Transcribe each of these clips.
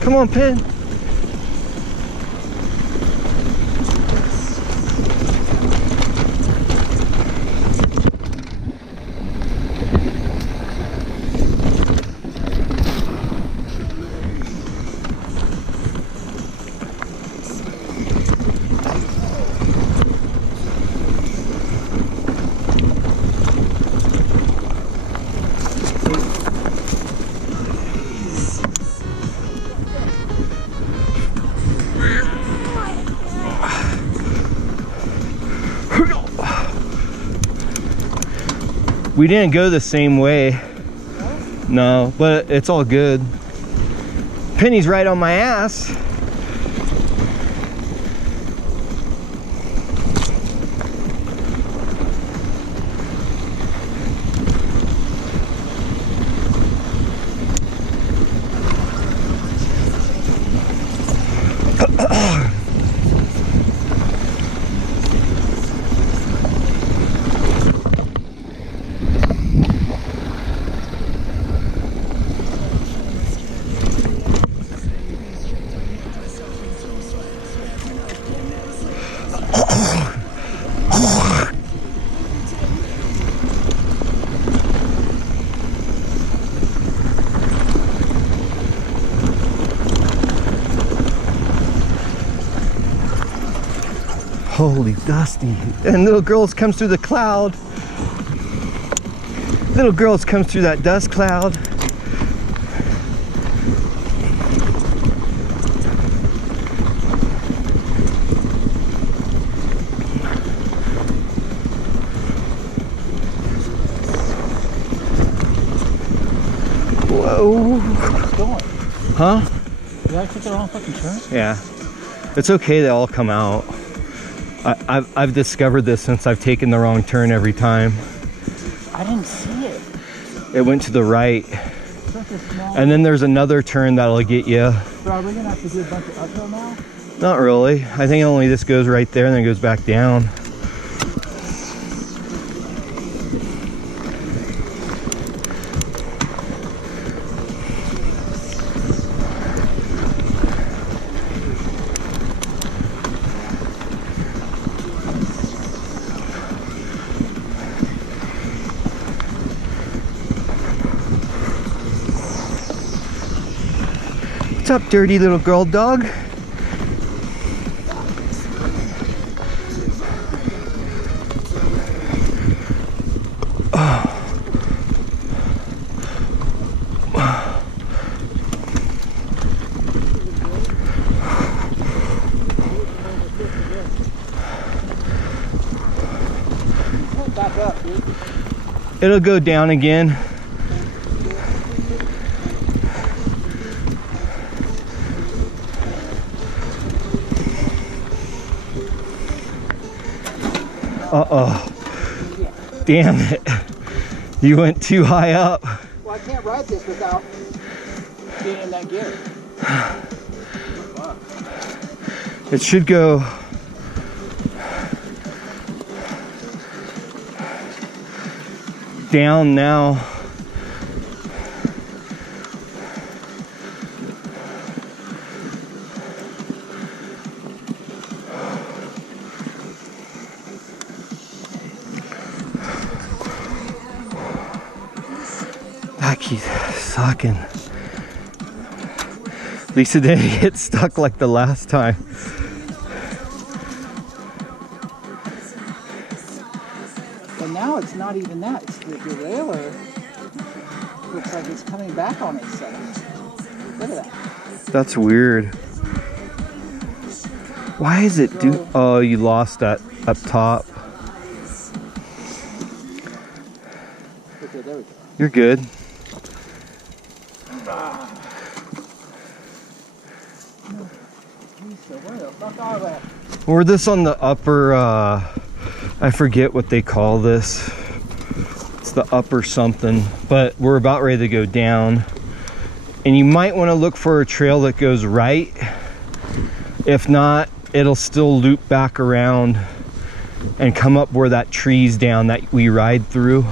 Come on, Pin. We didn't go the same way. No, but it's all good. Penny's right on my ass. Holy Dusty. And little girls comes through the cloud. Little girls comes through that dust cloud. Whoa. What's going? Huh? Did I take the wrong fucking turn? Yeah. It's okay, they all come out. I've discovered this since I've taken the wrong turn every time. I didn't see it. It went to the right. And then there's another turn that'll get you. So are we gonna have to do a bunch of uphill now? Not really. I think only this goes right there and then it goes back down. What's up, dirty little girl dog? Back up, dude. It'll go down again. Uh-oh. Damn it. You went too high up. Well, I can't ride this without being in that gear. It should go down now. That keeps sucking. At least it didn't get stuck like the last time. But now it's not even that. It's the derailleur. Looks like it's coming back on itself. Look at that. That's weird. Why is it do? Oh, you lost that up top. Okay, there we go. You're good. Where the fuck are they? We're this on the upper, I forget what they call this. It's the upper something, but we're about ready to go down. And you might want to look for a trail that goes right. If not, it'll still loop back around and come up where that tree's down that we ride through.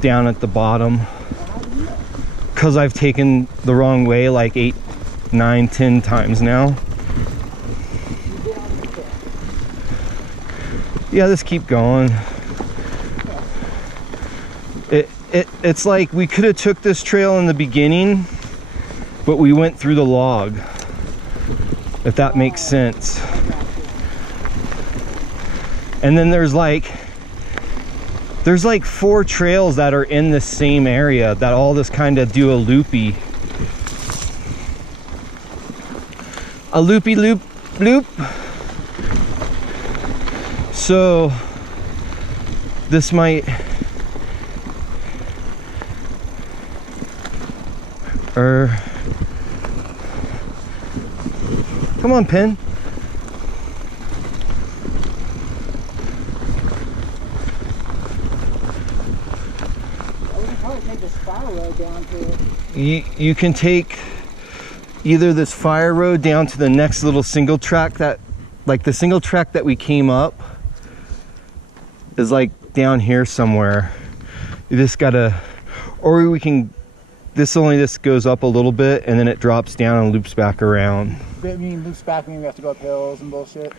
Down at the bottom. Because I've taken the wrong way like 9, 10 times now. Yeah, let's keep going. It's like we could have took this trail in the beginning, but we went through the log, if that makes sense. And then there's like 4 trails that are in the same area that all just kind of do a loopy loop loop. So this might, come on, Pin. Take this fire road down to You can take either this fire road down to the next little single track that, like the single track that we came up is like down here somewhere. You just gotta, or we can, this goes up a little bit and then it drops down and loops back around. You mean loops back when we have to go up hills and bullshit?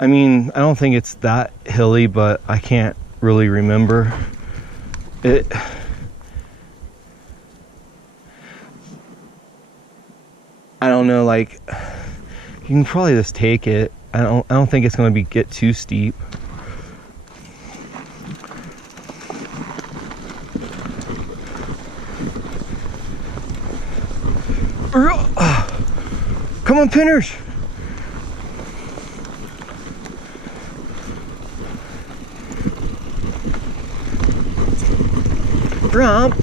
I mean, I don't think it's that hilly, but I can't really remember it. I don't know, like, you can probably just take it. I don't think it's going to get too steep. Come on, Pinners. Jump.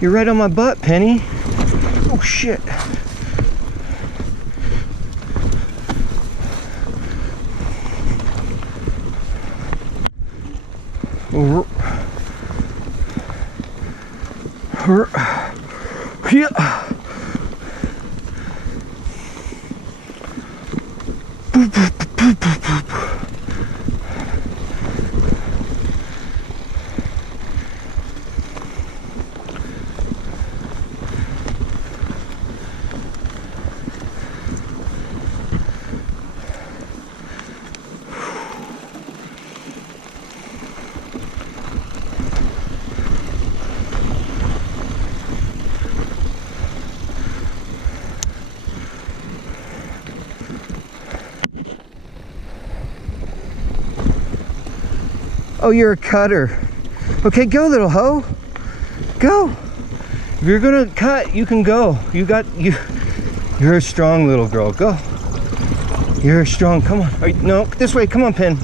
You're right on my butt, Penny. Oh shit. Yeah. Oh, you're a cutter. Okay, go, little hoe. Go. If you're gonna cut, you can go. You're a strong little girl. Go. You're strong. Come on. No, this way. Come on, Pin.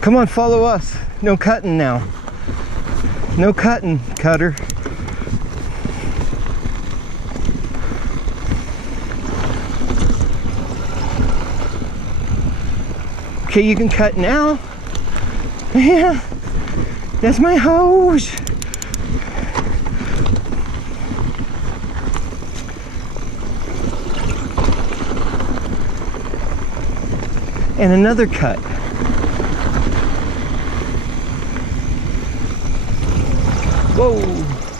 Come on, follow us. No cutting now. No cutting, cutter. Okay, you can cut now. Yeah, that's my hose. And another cut. Whoa,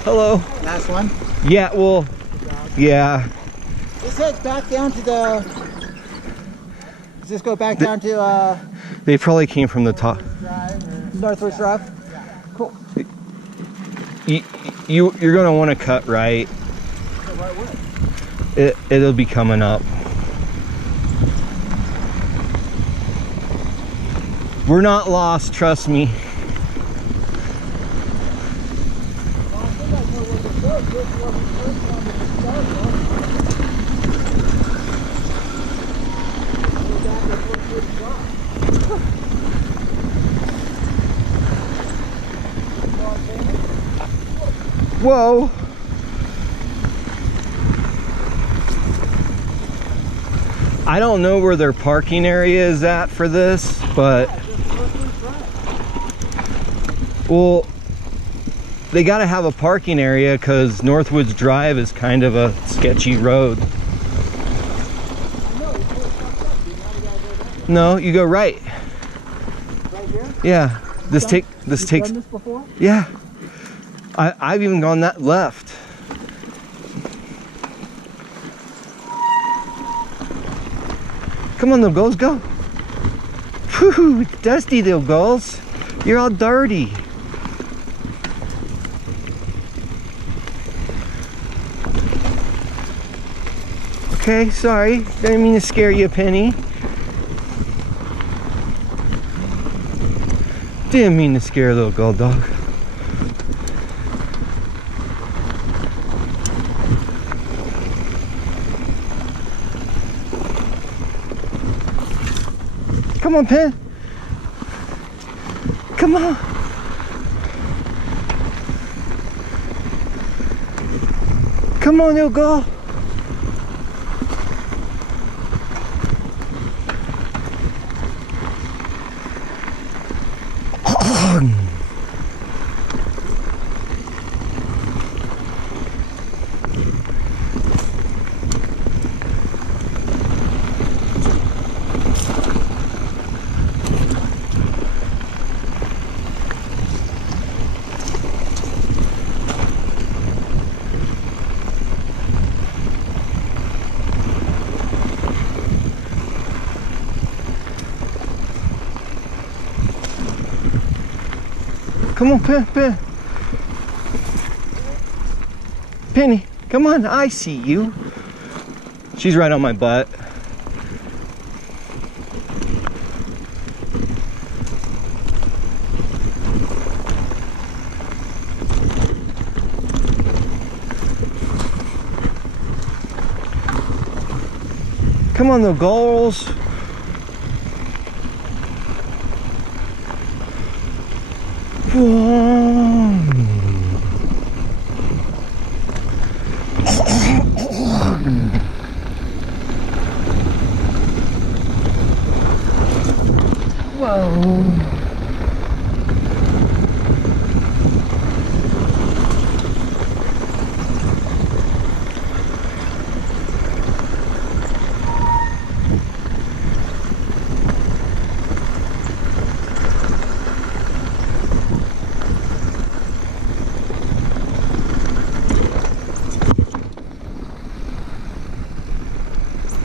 hello. Last one. Yeah, well, yeah. This heads back down to the, does this go back down to They probably came from the top. Northwest Drive? Cool. You're gonna want to cut right. It'll be coming up. We're not lost, trust me. Whoa. I don't know where their parking area is at for this, but well, they got to have a parking area because Northwoods Drive is kind of a sketchy road. No, you go right. Right here? Yeah. This takes. Done this before? Yeah. I've even gone that left. Come on, little girls, go. Whew, it's dusty, little girls. You're all dirty. Okay, sorry. Didn't mean to scare you, Penny. Didn't mean to scare a little girl dog. Come on, Pen. Come on. Come on, little girl. Come on, Pen. Penny, come on, I see you. She's right on my butt. Come on, little girls. Whoa.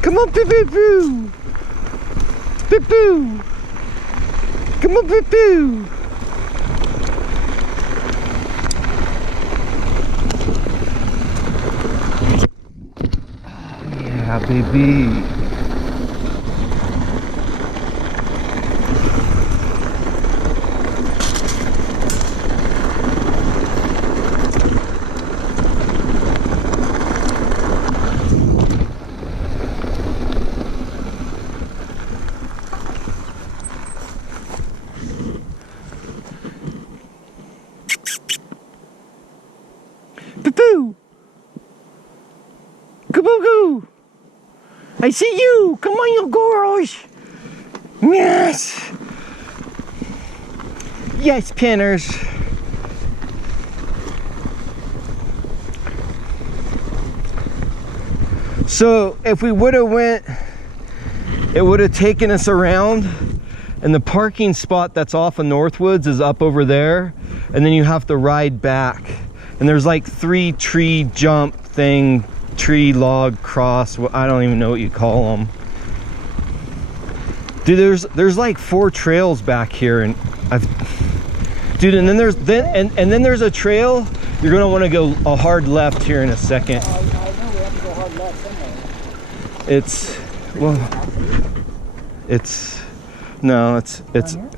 Come on, Poo-Poo-Poo! Poo-Poo! Come on, Poo-Poo! Oh, yeah, baby. Poo-Poo! Goo-goo-goo! I see you! Come on, you girls! Yes! Yes, Pinners! So, if we would have went, it would have taken us around, and the parking spot that's off of Northwoods is up over there, and then you have to ride back. And there's like 3 tree jump thing, tree log cross, I don't even know what you call them. Dude, there's like 4 trails back here, and dude, and then there's a trail. You're gonna want to go a hard left here in a second. I know we have to go hard left somewhere.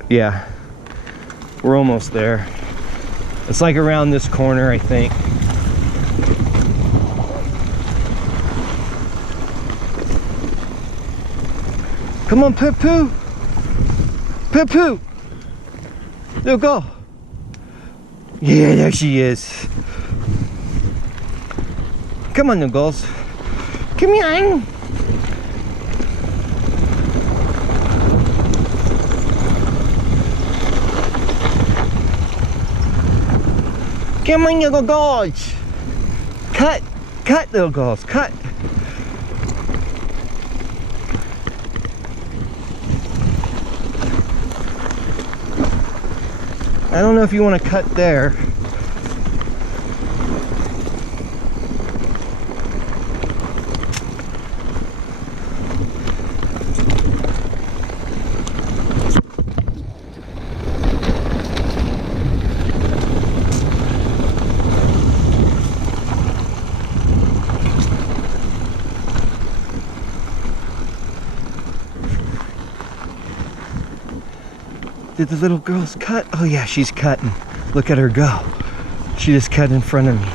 Yeah. We're almost there. It's like around this corner, I think. Come on, Poo-Poo! Poo-Poo! There go. Yeah, there she is. Come on, Niggles. Come here. Come on, little girls. Cut, little girls, cut. I don't know if you want to cut there. Did the little girls cut? Oh yeah, she's cutting. Look at her go. She just cut in front of me.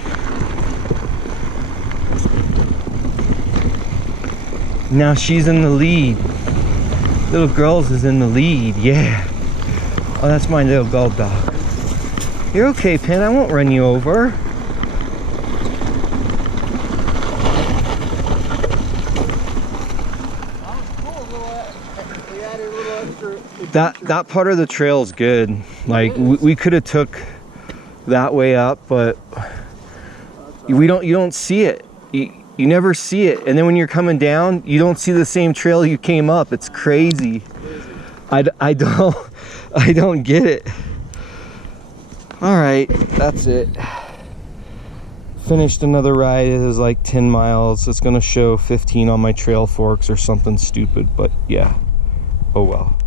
Now she's in the lead. Little girls is in the lead, yeah. Oh, that's my little gold dog. You're okay, Pin, I won't run you over. That part of the trail is good. Like we could have took that way up, but you don't see it. You never see it, and then when you're coming down, you don't see the same trail you came up. It's crazy. I don't get it. All right, that's it. Finished another ride. It was like 10 miles. It's gonna show 15 on my Trail Forks or something stupid, but yeah. Oh well.